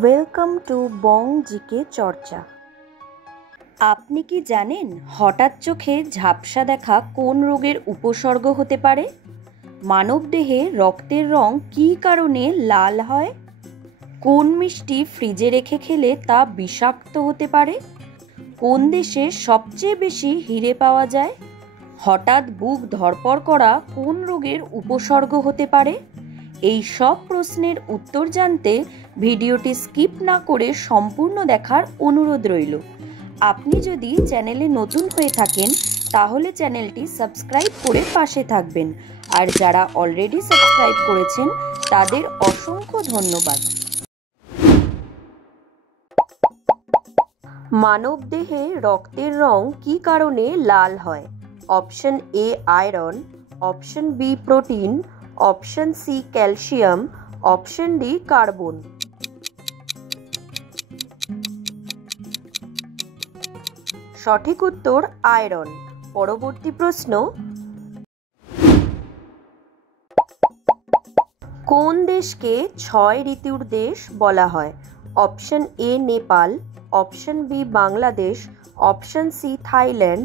Welcome to Bong GK চর্চা। আপনি কি জানেন হঠাৎ চোখে ঝাপসা দেখা কোন রোগের উপসর্গ হতে পারে? মানবদেহে রক্তের রং কী কারণে লাল হয়? কোন মিষ্টি ফ্রিজে রেখে খেলে তা বিষাক্ত হতে পারে? কোন দেশে সবচেয়ে বেশি হিরে পাওয়া যায়? হঠাৎ বুক ধড়ফড় করা কোন রোগের উপসর্গ হতে পারে? এই সব প্রশ্নের উত্তর জানতে ভিডিওটি স্কিপ না করে সম্পূর্ণ দেখার অনুরোধ রইল। আপনি যদি চ্যানেলে নতুন হয়ে থাকেন তাহলে চ্যানেলটি সাবস্ক্রাইব করে পাশে থাকবেন, আর যারা অলরেডি সাবস্ক্রাইব করেছেন তাদের অসংখ্য ধন্যবাদ। মানবদেহে রক্তের রং কী কারণে লাল হয়? Option A iron, option B protein, option C calcium, option D carbon. সঠিক উত্তর আয়রন। পরবর্তী প্রশ্ন, কোন দেশকে 6 ঋতুর দেশ বলা হয়? Option A Nepal, option B Bangladesh, option C Thailand,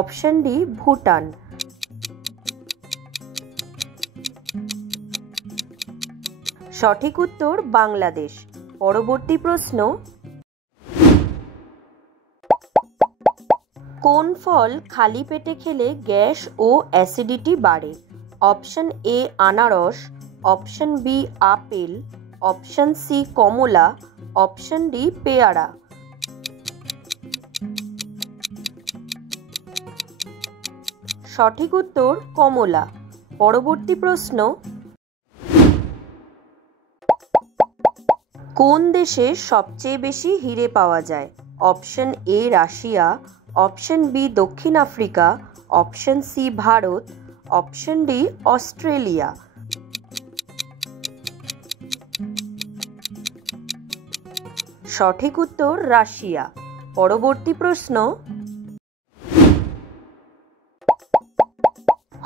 option D Bhutan. সঠিক উত্তর বাংলাদেশ। পরবর্তী প্রশ্ন, কোন ফল খালি পেটে খেলে গ্যাস ও অ্যাসিডিটি বাড়ে? অপশন এ আনারস, অপশন বি আপেল, অপশন সি কমলা, অপশন ডি পেয়ারা। সঠিক উত্তর কমলা। পরবর্তী প্রশ্ন, কোন দেশে সবচেয়ে বেশি হিরে পাওয়া যায়? Option A Russia, option B দক্ষিণ Africa, option C Bharat, option D Australia. সঠিক উত্তর রাশিয়া। পরবর্তী প্রশ্ন,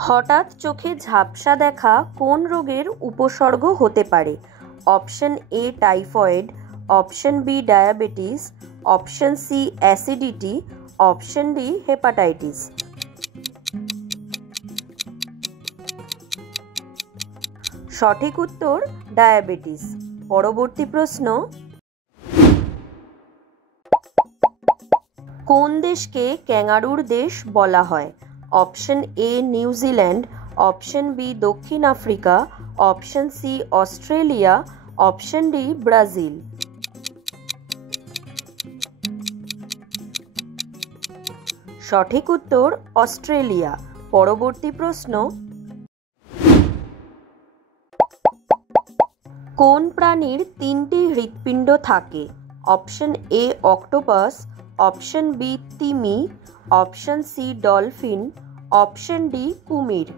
হঠাৎ চোখে ঝাপসা দেখা কোন রোগের উপসর্গ হতে পারে? Option A typhoid, option B diabetes, option C acidity, option D hepatitis. সঠিক উত্তর ডায়াবেটিস। পরবর্তী প্রশ্ন, কোন দেশকে ক্যাঙ্গারুর দেশ বলা হয়? Option A New Zealand, option B দক্ষিণ Africa, option C Australia, option D Brazil. সঠিক উত্তর অস্ট্রেলিয়া। পরবর্তী প্রশ্ন, কোন প্রাণীর 3টি হৃৎপিণ্ড থাকে? Option A octopus, option B তিমি, option C dolphin, option D কুমির।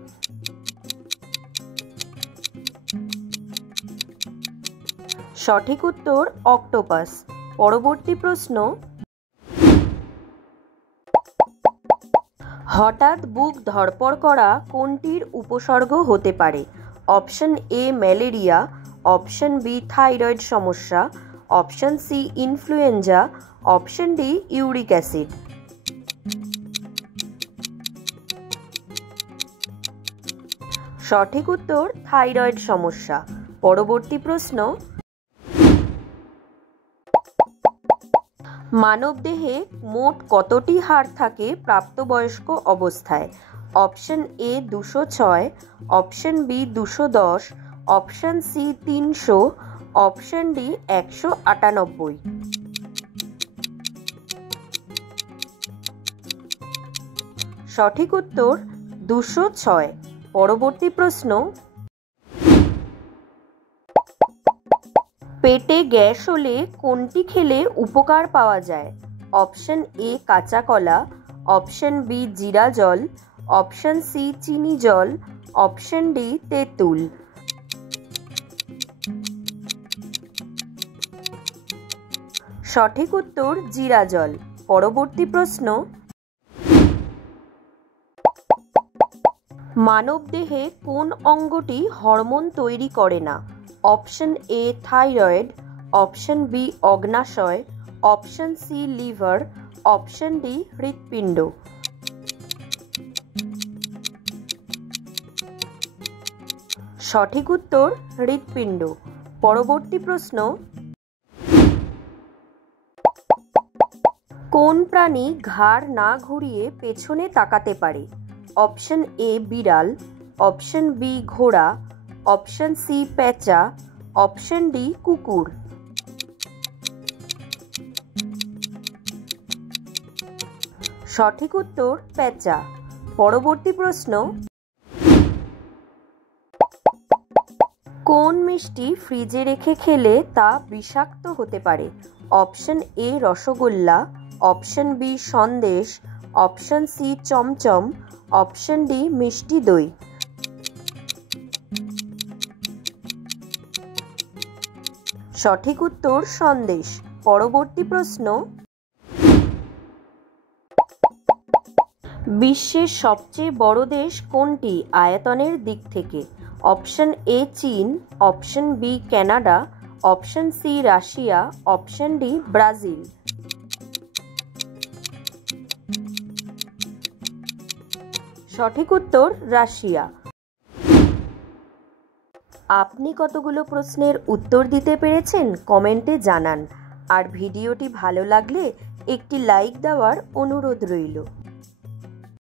সঠিক উত্তর অক্টোপাস। পরবর্তী প্রশ্ন, হঠাৎ বুক ধড়ফড় করা কোনটির উপসর্গ হতে পারে? Option A malaria, option B thyroid সমস্যা, option C influenza, option D uric acid. সঠিক উত্তর থাইরয়েড সমস্যা। পরবর্তী প্রশ্ন, মানবদেহে মোট কতটি হাড় থাকে প্রাপ্তবয়স্ক অবস্থায়? Option A 206, option B 210, option C 300, option D 198। সঠিক উত্তর 206। পরবর্তী প্রশ্ন, পেটে গ্যাস হলে কোনটি খেলে উপকার পাওয়া যায়? অপশন এ কাঁচা কলা, অপশন বি জিরা জল, অপশন সি চিনি জল, অপশন ডি তেঁতুল। সঠিক উত্তর জিরা জল। পরবর্তী প্রশ্ন, মানবদেহে কোন অঙ্গটি হরমোন তৈরি করে না? Option A thyroid, option B অগ্নাশয়, option C liver, option D হৃৎপিণ্ড। সঠিক উত্তর হৃৎপিণ্ড। পরবর্তী প্রশ্ন, কোন প্রাণী ঘাড় না ঘুরিয়ে পেছনে তাকাতে পারে? অপশন এ বিড়াল, অপশন বি ঘোড়া, অপশন সি পেঁচা, অপশন ডি কুকুর। সঠিক উত্তর পেঁচা। পরবর্তী প্রশ্ন, কোন মিষ্টি ফ্রিজে রেখে খেলে তা বিষাক্ত হতে পারে? Option A rasgulla, option B sandesh, option C chomchom, option D mishti doi. সঠিক উত্তর সন্দেশ। পরবর্তী প্রশ্ন, বিশ্বের সবচেয়ে বড় দেশ কোনটি আয়তনের দিক থেকে? অপশন এ চীন, option B Canada, option C Russia, option D Brazil. সঠিক উত্তর রাশিয়া। আপনি কতগুলো প্রশ্নের উত্তর দিতে পেরেছেন কমেন্টে জানান। আর ভিডিওটি ভালো লাগলে একটি লাইক দেওয়ার অনুরোধ রইল।